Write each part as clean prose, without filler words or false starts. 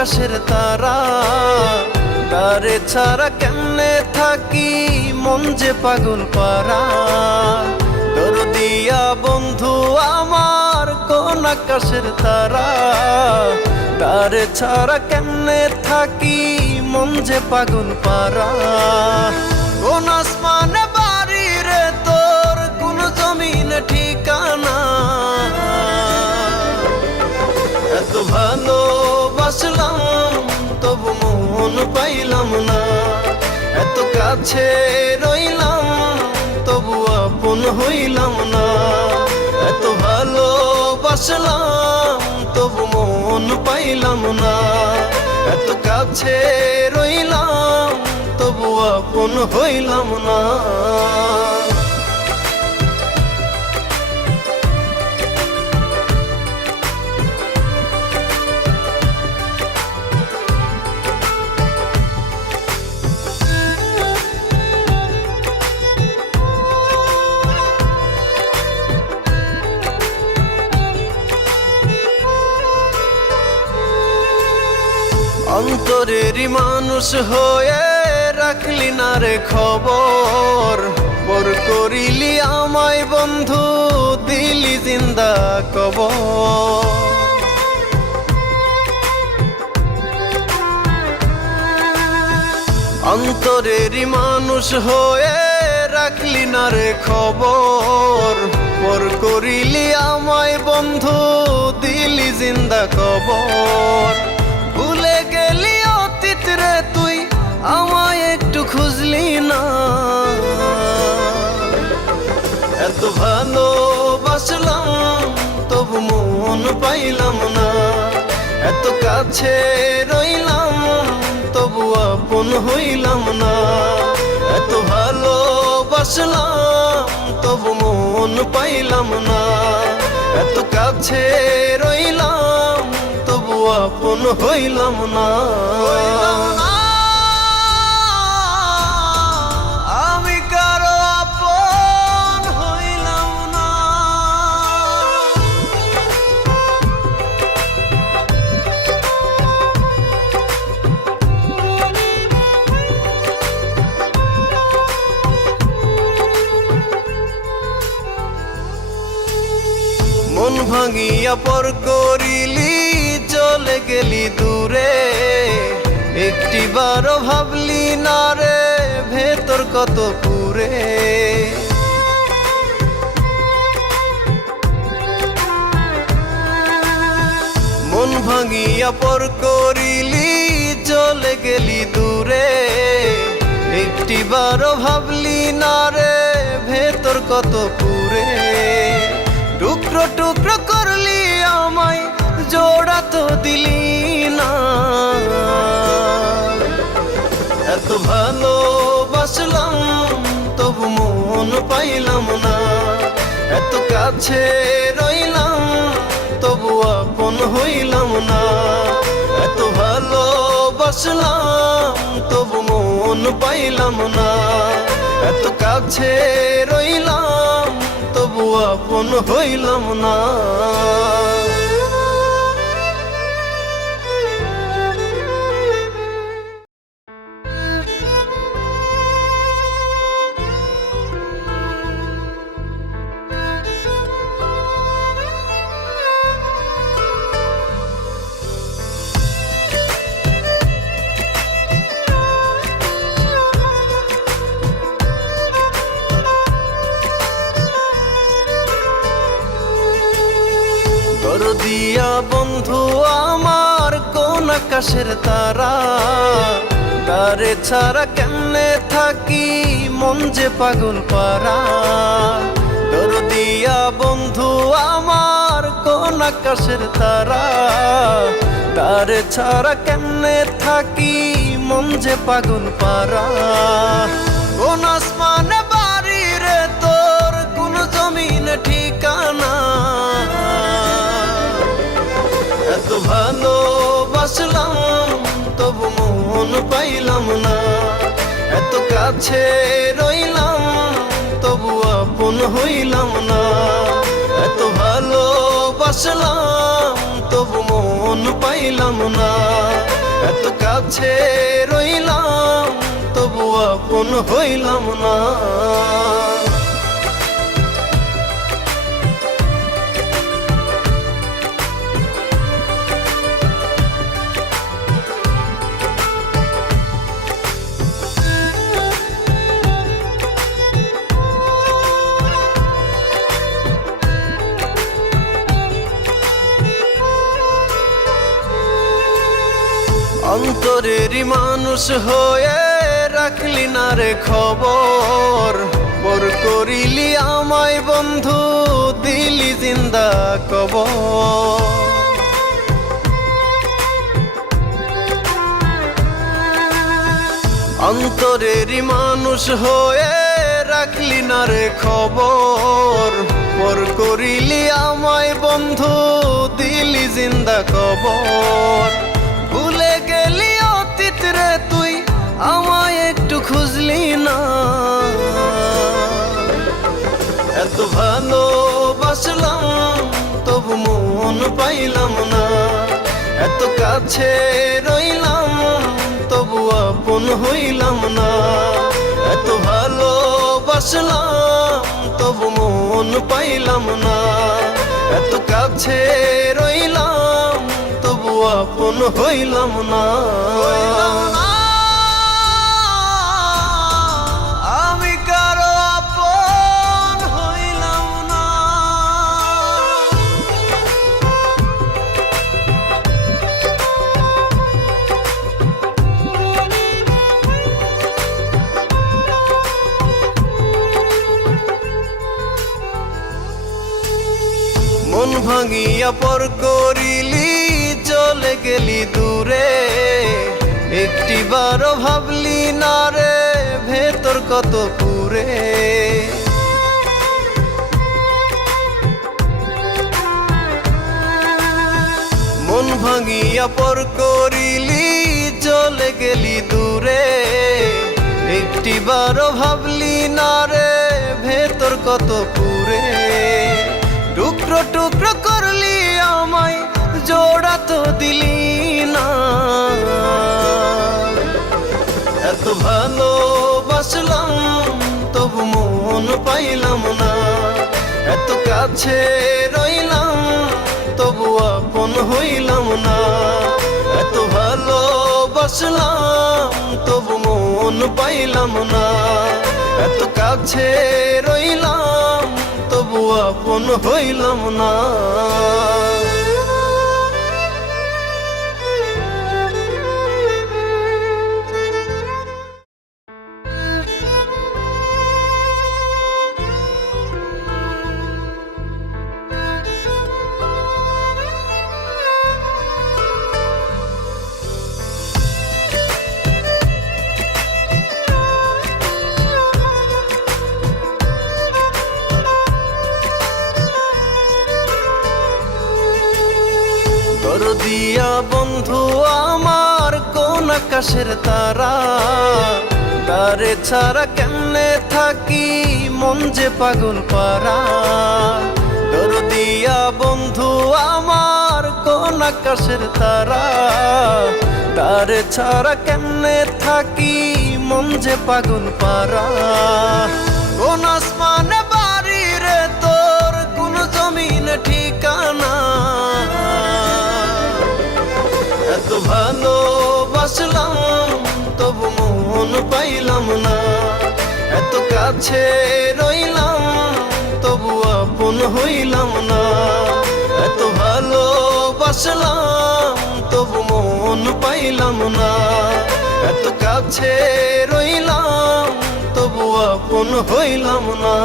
আকাশের তারা, তারে ছাড়া কেমনে থাকি মন যে পাগল পারা। দরদিয়া বন্ধু আমার কোন আকাশের তারা, তারে ছাড়া কেমনে থাকি মন যে পাগল পারা। কোন আসমানে বাড়ি রে তোর, কোন জমিনে ঠিকানা। এত ভালোবাসলাম তবু মন পাইলাম না, এত কাছে রইলাম তবু আপন হইলাম না। এত ভালোবাসলাম তবু মন পাইলাম না, এত কাছে রইলাম তবু আপন হইলাম না। অন্তরেরই মানুষ হয়ে রাখলি না রে খবর, পর করিলি আমায় বন্ধু দিলি জিন্দা কবর। অন্তরেরই মানুষ হয়ে রাখলি না রে খবর, পর করিলি আমায় বন্ধু দিলি জিন্দা কবর। ভুলে গেলি অতীত রে তুই আমায় একটু খুঁজলি না, এত ভালোবাসলাম তবু মন পাইলাম না, এত কাছে রইলাম তবু আপন হইলাম না। এত ভালোবাসলাম তবু মন পাইলাম না, এত কাছে রইলাম তবু আপন হইলাম না। আমি কারো আপন হইলাম না। মন ভাঙিয়া পর করিলি চলে গেলি দূরে, একটিবারও ভাবলি না রে ভেতর কত পুরে। মন ভাঙিয়া পর করিলি চলে গেলি দূরে, একটিবারও ভাবলি না রে ভেতর কত পুরে। টুকরো টুকরো করলি আমায় জোড়া তো দিলি না, এত ভালোবাসলাম তবু মন পাইলাম না, এত কাছে রইলাম তবু আপন হইলাম না। এত ভালোবাসলাম তবু মন পাইলাম না, এত কাছে রইলাম তবু আপন হইলাম না। দরদিয়া বন্ধু আমার কোন আকাশের তারা, তারে ছাড়া কেমনে থাকি মন যে পাগল পারা। দরদিয়া বন্ধু আমার কোন আকাশের তারা, তারে ছাড়া কেমনে থাকি মন যে পাগল পারা। কোন আসমানে বাড়ি রে তোর, কোন জমিনে ঠিকানা। এত ভালোবাসলাম তবু মন পাইলাম না, এত কাছে রইলাম তবু আপন হইলাম না। এত ভালোবাসলাম বাসলাম তবু মন পাইলাম না, এত কাছে রইলাম তবু আপন হইলাম না। অন্তরেরই মানুষ হয়ে রাখলি না রে খবর, পর করিলি আমায় বন্ধু, দিলি জিন্দা কবর। অন্তরেরই মানুষ হয়ে রাখলি না রে খবর, পর করিলি আমায় বন্ধু, দিলি জিন্দা কবর। ভুলে গেলি অতীত রে তুই, আমায় একটু খুঁজলি না, এত ভালোবাসলাম তবু মন পাইলাম না, এত কাছে রইলাম তবু আপন হইলাম না। এত ভালোবাসলাম তবু মন পাইলাম না, এত কাছে রইলাম তবু আপন হইলাম না। আমি কারো আপন হইলাম না। মন ভাঙিয়া পর করিলি চলে গেলি দূরে, একটিবারও ভাবলি না রে ভেতর কত পুরে। মন ভাঙিয়া পর করিলি চলে গেলি দূরে, একটিবারও ভাবলি না রে ভেতর কত পুরে। টুকরো টুকরো করলি আমায়, জোড়া তো দিলি না, এত ভালোবাসলাম তবু মন পাইলাম না, এত কাছে রইলাম তবু আপন হইলাম না। এত ভালোবাসলাম তবু মন পাইলাম না, এত কাছে রইলাম তবু আপন হইলাম না। দিয়া বন্ধু আমার কোন আকাশের তারা, তারে ছাড়া কেমনে থাকি মন যে পাগল পারা। তোর দিয়া বন্ধু আমার কোন আকাশের তারা, তারে ছাড়া কেমনে থাকি মন যে পাগল পারা। কোন আসমানে বাড়ি রে তোর, কোন জমিনে ঠিকানা, এত ভালোবাসলাম তবু মন পাইলাম না, এত কাছে রইলাম তবু আপন হইলাম না। এত ভালোবাসলাম তবু মন পাইলাম না, এত কাছে রইলাম তবু আপন হইলাম না।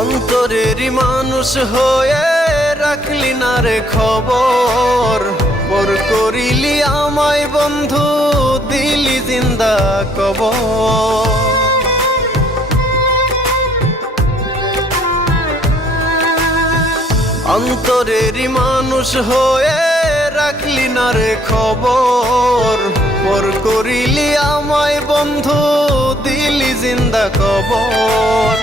অন্তরেরই মানুষ হয়ে রাখলি না রে খবর, পর করিলি আমায় বন্ধু দিলি জিন্দা কবর। অন্তরেরই মানুষ হয়ে রাখলি না রে খবর, পর করিলি আমায় বন্ধু দিলি জিন্দা কবর।